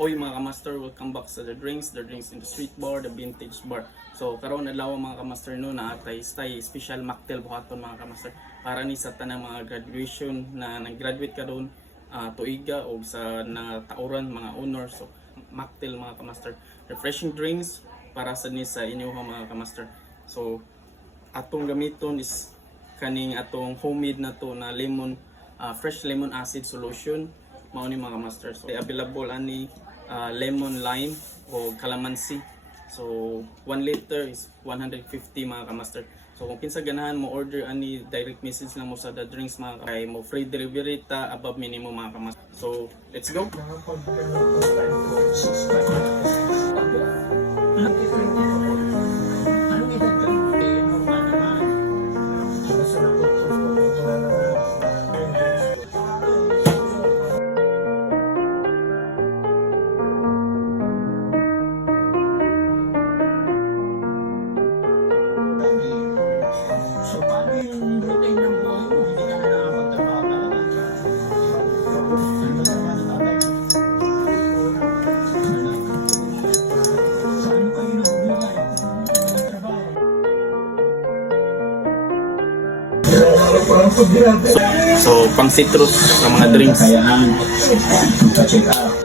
Oy mga kamaster, welcome back sa the drinks in the street bar, the vintage bar. So karon adlaw mga kamaster no na atay stay special mocktail buhaton mga kamaster para ni sa tanang mga graduation na nag-graduate karon tuiga o sa natauran mga honors. So mocktail mga kamaster, refreshing drinks para sa ni sa inyo mga kamaster. So atong gamiton is kaning atong homemade na to na lemon fresh lemon acid solution mao ni mga master. So available ani lemon lime o calamansi. So 1 liter is 150 mga kamaster. So kung kinsa ganahan mo order ani direct message lang mo sa the drinks mga kay mo free delivery ta above minimum mga kamaster. So let's go. So, paano yung routine ng buhay mo? Hindi ka na nakapagtrabaho talaga. Ano naman ang tatay? Saan kayo nagbuhay? Nagtrabaho. So pang citrus sa mga drinks. Kayaan. Check out.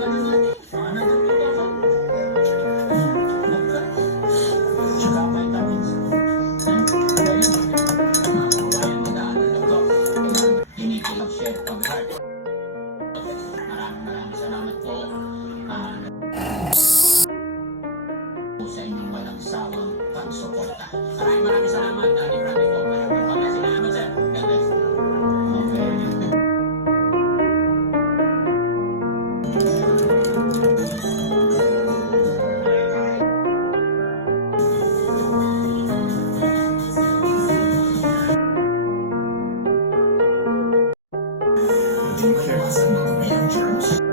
Maraming salamat po sa inyong walang sawang pagsuporta. Maraming salamat. Maraming po. Maraming salamat, sir. God bless. Okay.